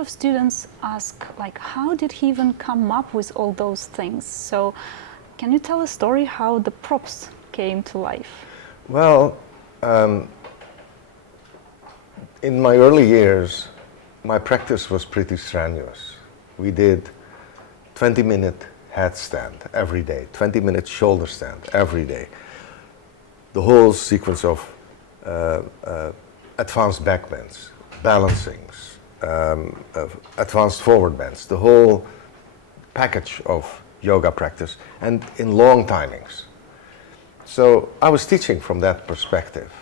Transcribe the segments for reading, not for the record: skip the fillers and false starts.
of students ask, like, how did he even come up with all those things? So can you tell a story how the props came to life? Well, in my early years, my practice was pretty strenuous. We did 20-minute headstand every day, 20-minute shoulder stand every day. The whole sequence of advanced back bends, balancings, advanced forward bends, the whole package of yoga practice, and in long timings. So I was teaching from that perspective.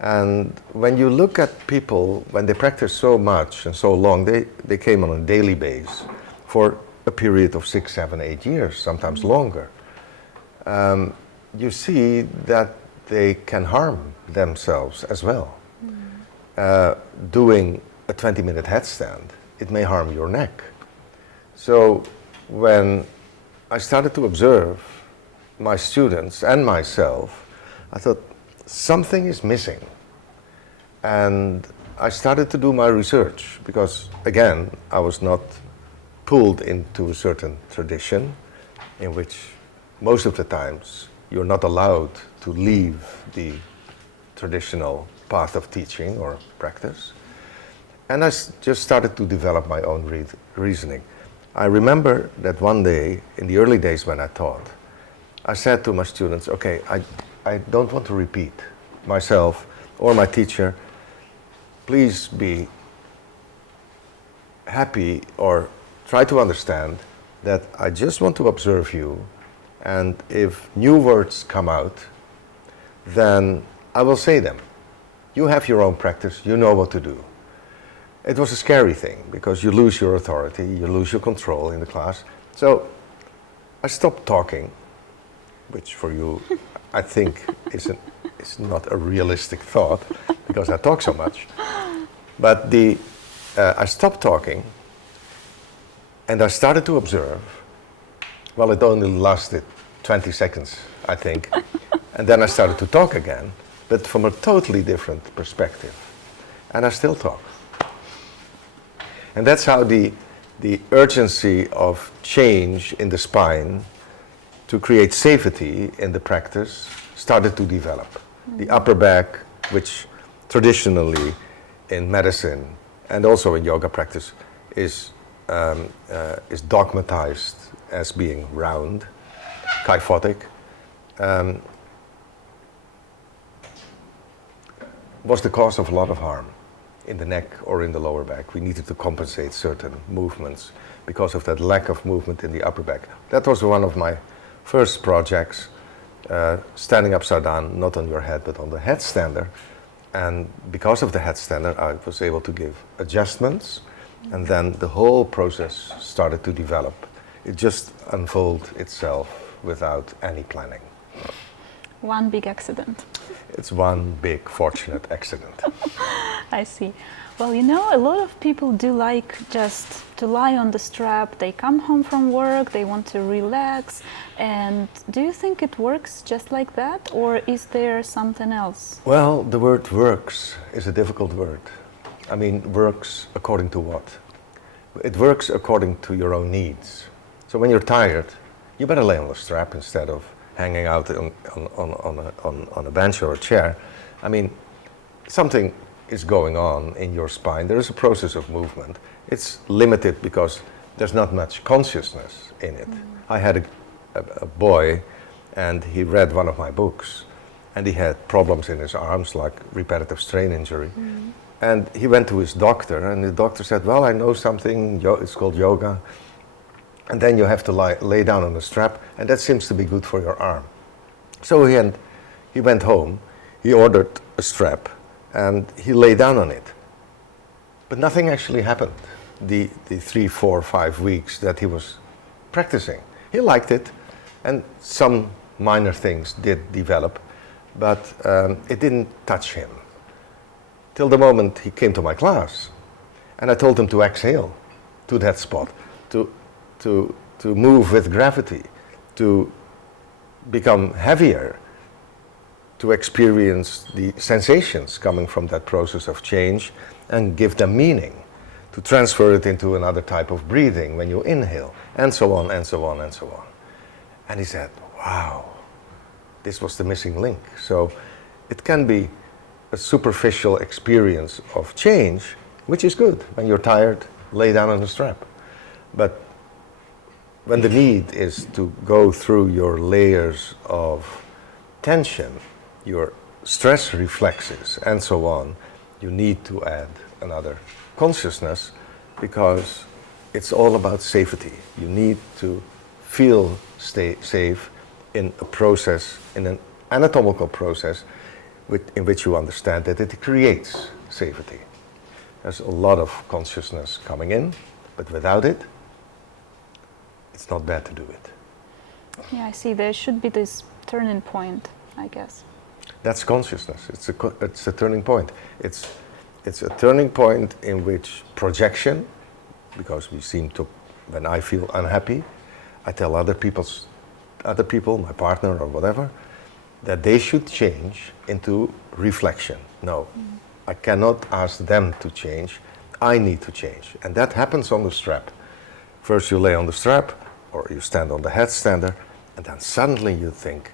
And when you look at people, when they practice so much and so long, they came on a daily basis for a period of 6, 7, 8 years, sometimes longer. You see that they can harm themselves as well. Doing a 20-minute headstand, it may harm your neck. So when I started to observe my students and myself, I thought something is missing. And I started to do my research because, again, I was not pulled into a certain tradition in which most of the times you're not allowed to leave the traditional path of teaching or practice. And I just started to develop my own reasoning. I remember that one day, in the early days when I taught, I said to my students, okay, I don't want to repeat myself or my teacher. Please be happy or try to understand that I just want to observe you, and if new words come out, then I will say them. You have your own practice, you know what to do. It was a scary thing because you lose your authority, you lose your control in the class. So I stopped talking, which for you I think is not a realistic thought because I talk so much. But I stopped talking and I started to observe. Well, it only lasted 20 seconds, I think. And then I started to talk again, but from a totally different perspective. And I still talk. And that's how the urgency of change in the spine to create safety in the practice started to develop. The upper back, which traditionally in medicine and also in yoga practice is dogmatized as being round, kyphotic, was the cause of a lot of harm in the neck or in the lower back. We needed to compensate certain movements because of that lack of movement in the upper back. That was one of my first projects, standing upside down, not on your head, but on the headstander. And because of the headstander, I was able to give adjustments, and then the whole process started to develop. It just unfolded itself without any planning. One big accident. It's one big fortunate accident. I see. Well, you know, a lot of people do like just to lie on the strap. They come home from work, they want to relax. And do you think it works just like that, or is there something else? Well, the word works is a difficult word. I mean, works according to what? It works according to your own needs. So when you're tired, you better lay on the strap instead of hanging out on a bench or a chair. I mean, something is going on in your spine. There is a process of movement. It's limited because there's not much consciousness in it. I had a boy, and he read one of my books, and he had problems in his arms, like repetitive strain injury. And he went to his doctor, and the doctor said, well, I know something, it's called yoga, and then you have to lay down on a strap, and that seems to be good for your arm. So he went home, he ordered a strap, and he lay down on it. But nothing actually happened the 3, 4, 5 weeks that he was practicing. He liked it, and some minor things did develop, but it didn't touch him. Till the moment he came to my class, and I told him to exhale to that spot, to move with gravity, to become heavier, to experience the sensations coming from that process of change and give them meaning, to transfer it into another type of breathing when you inhale, and so on, and so on, and so on. And he said, wow, this was the missing link. So it can be a superficial experience of change, which is good. When you're tired, lay down on the strap. But when the need is to go through your layers of tension, your stress reflexes, and so on, you need to add another consciousness, because it's all about safety. You need to feel safe in a process, in an anatomical process in which you understand that it creates safety. There's a lot of consciousness coming in, but without it, it's not bad to do it. Yeah, I see. There should be this turning point, I guess. That's consciousness. It's a turning point. It's a turning point in which projection, because we seem to, when I feel unhappy, I tell other people, my partner or whatever, that they should change into reflection. No, I cannot ask them to change. I need to change. And that happens on the strap. First you lay on the strap, or you stand on the headstander, and then suddenly you think,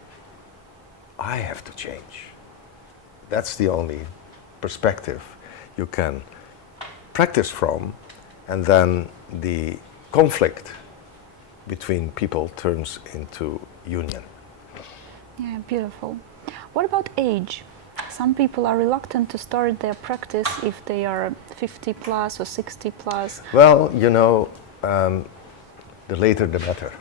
I have to change. That's the only perspective you can practice from, and then the conflict between people turns into union. Yeah, beautiful. What about age? Some people are reluctant to start their practice if they are 50 plus or 60 plus. Well, you know, the later the better.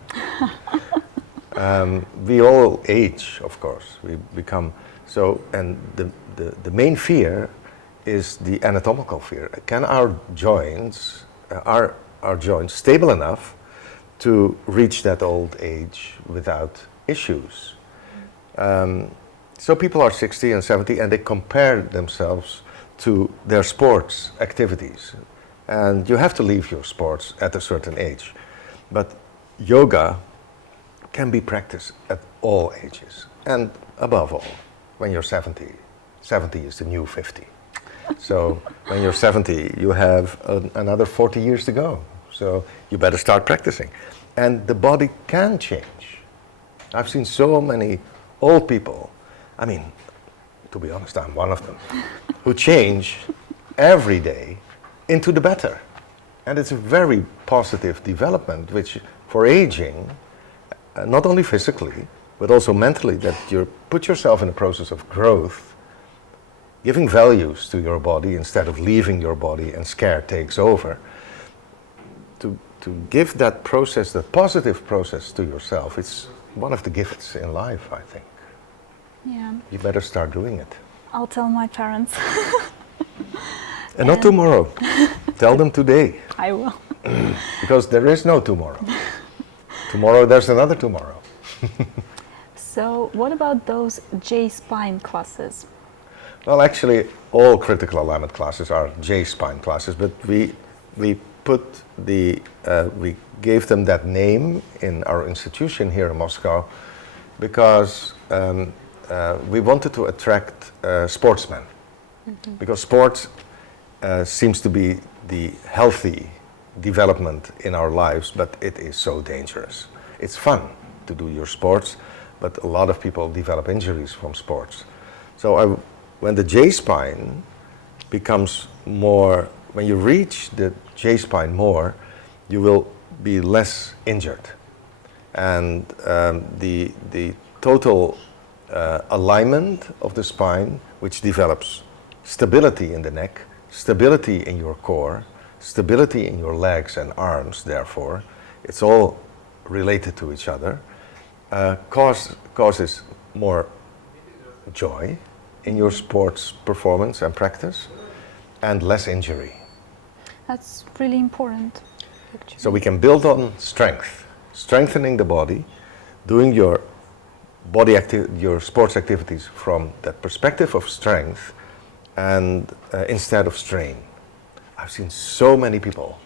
We all age, of course. We become so, and the main fear is the anatomical fear. Can our joints, are our joints stable enough to reach that old age without issues? So people are 60 and 70 and they compare themselves to their sports activities. And you have to leave your sports at a certain age. But yoga can be practiced at all ages. And above all, when you're 70. 70 is the new 50. So when you're 70, you have another 40 years to go. So you better start practicing. And the body can change. I've seen so many old people, I mean, to be honest, I'm one of them, who change every day into the better. And it's a very positive development, which for aging, not only physically, but also mentally, that you put yourself in a process of growth, giving values to your body instead of leaving your body and scare takes over. To give that process, that positive process to yourself, it's one of the gifts in life, I think. Yeah. You better start doing it. I'll tell my parents. And not tomorrow. Tell them today. I will. Because there is no tomorrow. Tomorrow there's another tomorrow. So what about those J-spine classes? Well, actually, all critical alignment classes are J-spine classes, but we put we gave them that name in our institution here in Moscow because we wanted to attract sportsmen. Mm-hmm. Because sports seems to be the healthy development in our lives, but it is so dangerous. It's fun to do your sports, but a lot of people develop injuries from sports. So when the J-spine becomes more, when you reach the J-spine more, you will be less injured. And the total alignment of the spine, which develops stability in the neck, stability in your core, stability in your legs and arms, therefore, it's all related to each other, causes more joy in your sports performance and practice, and less injury. That's really important, actually. So we can build on strength, strengthening the body, doing your your sports activities from that perspective of strength, and instead of strain. I've seen so many people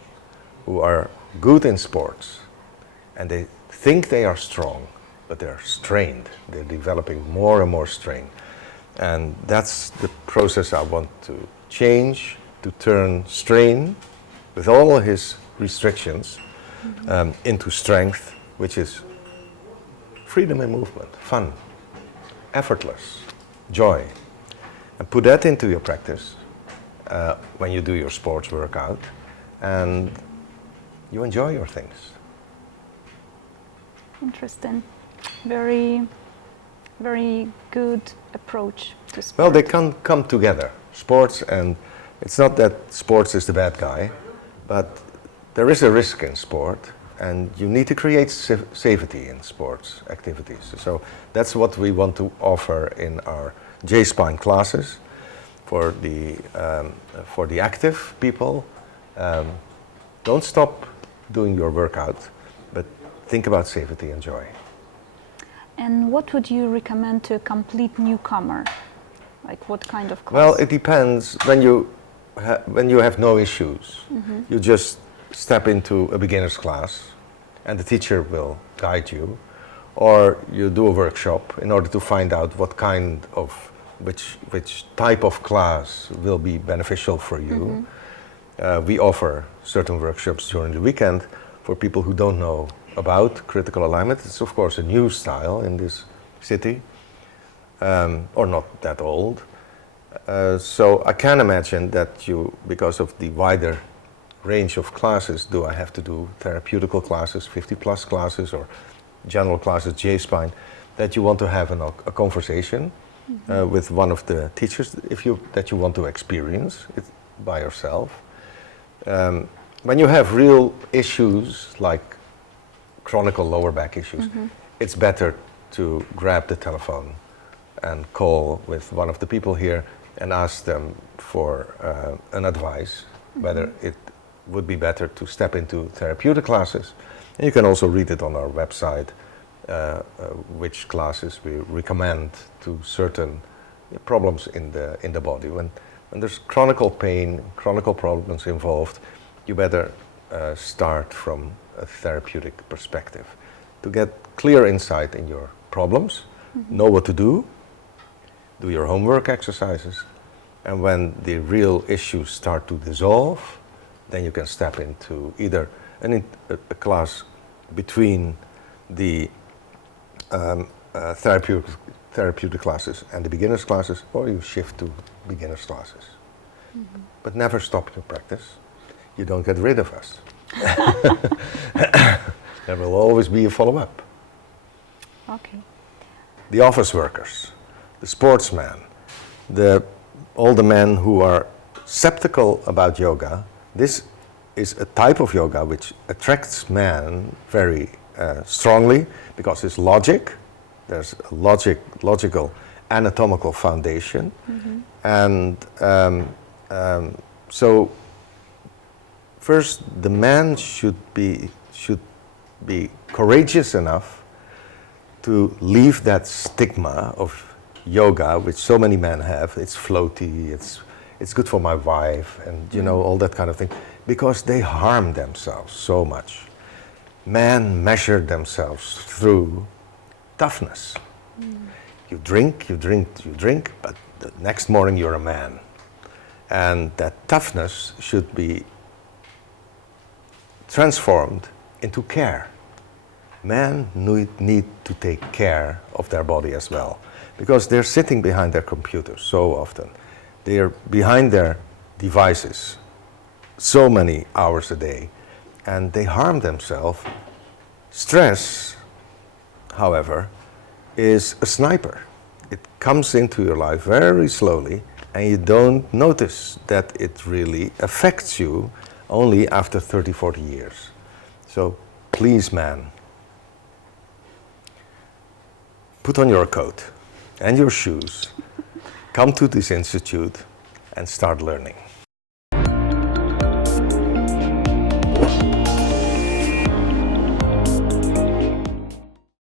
who are good in sports, and they think they are strong, but they're strained. They're developing more and more strain. And that's the process I want to change, to turn strain with all his restrictions, into strength, which is freedom in movement, fun, effortless, joy. And put that into your practice when you do your sports workout, and you enjoy your things. Interesting. Very, very good approach to sport. Well, they can come together, sports, and it's not that sports is the bad guy, but there is a risk in sport, and you need to create safety in sports activities. So that's what we want to offer in our J-Spine classes for the active people. Don't stop doing your workout, but think about safety and joy. And what would you recommend to a complete newcomer? Like what kind of class? Well, it depends. When you have no issues, you just step into a beginner's class and the teacher will guide you, or you do a workshop in order to find out what kind of, which type of class will be beneficial for you. We offer certain workshops during the weekend for people who don't know about critical alignment. It's of course a new style in this city, or not that old. So I can imagine that you, because of the wider range of classes, do I have to do therapeutical classes, 50+ classes, or general classes, J-Spine, that you want to have a conversation with one of the teachers that you want to experience it by yourself. When you have real issues like chronic lower back issues, it's better to grab the telephone and call with one of the people here and ask them for an advice, whether it would be better to step into therapeutic classes. And you can also read it on our website, which classes we recommend to certain problems in the body. When there's chronic pain, chronic problems involved, you better start from a therapeutic perspective to get clear insight in your problems, know what to do your homework exercises, and when the real issues start to dissolve, then you can step into either a class between the therapeutic classes and the beginners classes, or you shift to beginners classes. But never stop your practice. You don't get rid of us. There will always be a follow-up. Okay. The office workers, the sportsmen, all the men who are skeptical about yoga, this is a type of yoga which attracts men very strongly because it's logic. There's a logical anatomical foundation, and so first the man should be courageous enough to leave that stigma of yoga, which so many men have. It's floaty, it's good for my wife, and you know, all that kind of thing, because they harm themselves so much. Men measure themselves through toughness. You drink, but the next morning you're a man. And that toughness should be transformed into care. Men need to take care of their body as well, because they're sitting behind their computers so often. They're behind their devices so many hours a day, and they harm themselves. Stress, however, is a sniper. It comes into your life very slowly, and you don't notice that it really affects you only after 30, 40 years. So please, man, put on your coat and your shoes, come to this institute and start learning.